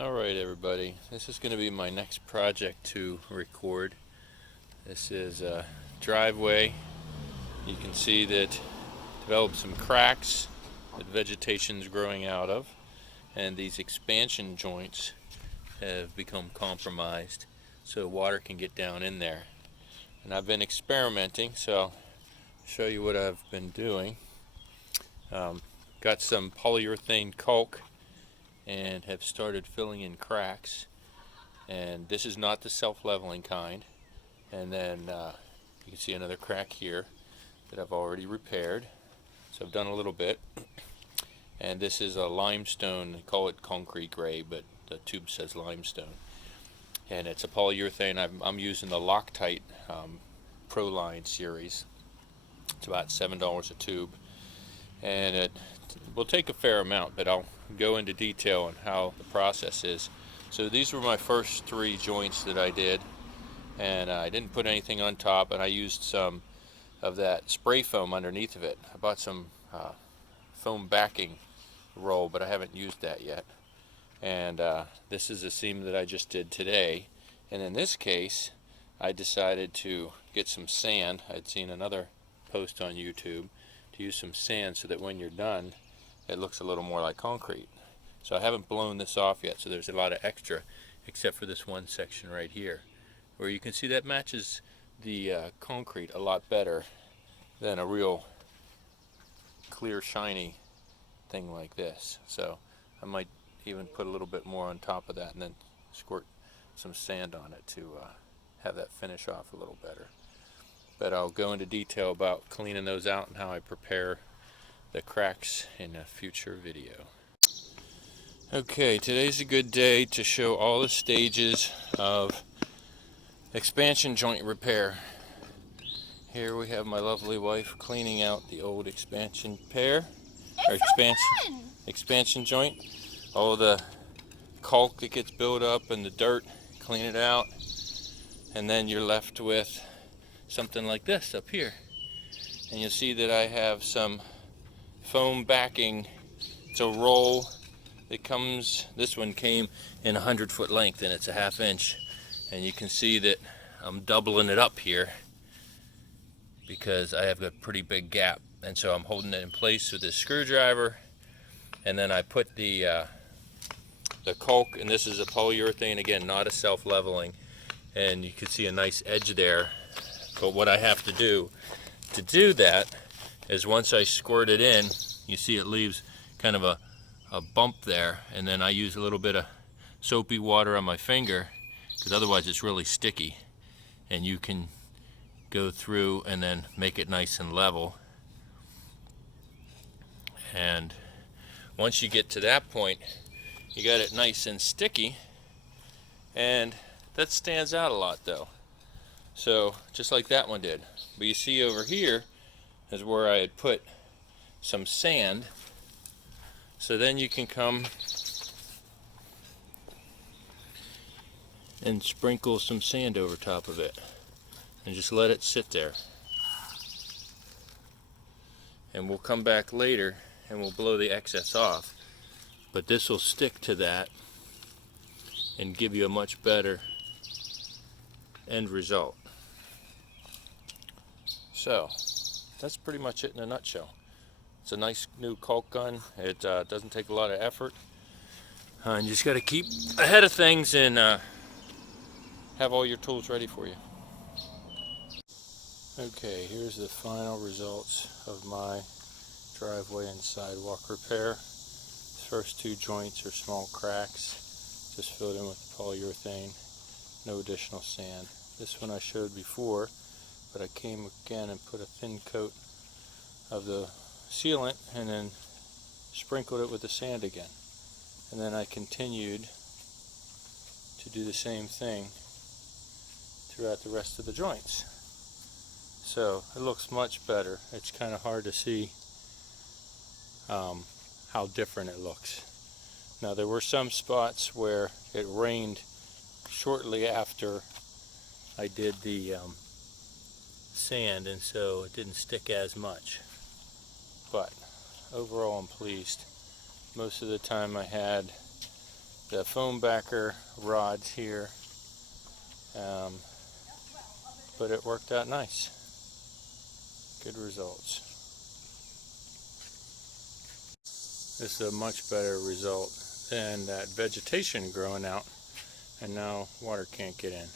Alright everybody, this is going to be my next project to record. This is a driveway. You can see that developed some cracks that vegetation's growing out of, and these expansion joints have become compromised so water can get down in there. And I've been experimenting, so I'll show you what I've been doing. Got some polyurethane caulk and have started filling in cracks, and this is not the self-leveling kind. And then you can see another crack here that I've already repaired, so I've done a little bit. And this is a limestone, they call it concrete gray, but the tube says limestone, and it's a polyurethane. I'm using the Loctite ProLine series. It's about $7 a tube, and it will take a fair amount, but I'll go into detail on how the process is. So these were my first 3 joints that I did, and I didn't put anything on top, and I used some of that spray foam underneath of it. I bought some foam backing roll, but I haven't used that yet. And this is a seam that I just did today, and in this case I decided to get some sand. I'd seen another post on YouTube to use some sand so that when you're done it looks a little more like concrete. So I haven't blown this off yet, so there's a lot of extra, except for this one section right here, where you can see that matches the concrete a lot better than a real clear shiny thing like this. So I might even put a little bit more on top of that and then squirt some sand on it to have that finish off a little better. But I'll go into detail about cleaning those out and how I prepare the cracks in a future video. Okay, today's a good day to show all the stages of expansion joint repair. Here we have my lovely wife cleaning out the old expansion pair, or expansion joint. All the caulk that gets built up and the dirt, clean it out, and then you're left with something like this up here. And you'll see that I have some foam backing. It's a roll that comes, this one came in 100-foot length and it's a 1/2 inch, and you can see that I'm doubling it up here because I have a pretty big gap, and so I'm holding it in place with this screwdriver. And then I put the caulk, and this is a polyurethane, again not a self-leveling, and you can see a nice edge there. But what I have to do that is once I squirt it in, you see it leaves kind of a bump there, and then I use a little bit of soapy water on my finger because otherwise it's really sticky, and you can go through and then make it nice and level. And once you get to that point, you got it nice and sticky, and that stands out a lot though. So just like that one did. But you see over here is where I had put some sand. So then you can come and sprinkle some sand over top of it and just let it sit there. And we'll come back later and we'll blow the excess off. But this will stick to that and give you a much better end result. So that's pretty much it in a nutshell. It's a nice new caulk gun. It doesn't take a lot of effort. And you just got to keep ahead of things and have all your tools ready for you. Okay, here's the final results of my driveway and sidewalk repair. The first 2 joints are small cracks, just filled in with polyurethane, no additional sand. This one I showed before, but I came again and put a thin coat of the sealant and then sprinkled it with the sand again. And then I continued to do the same thing throughout the rest of the joints. So it looks much better. It's kind of hard to see how different it looks. Now there were some spots where it rained shortly after I did the sand, and so it didn't stick as much. But overall I'm pleased. Most of the time I had the foam backer rods here, but it worked out nice. Good results. This is a much better result than that vegetation growing out, and now water can't get in.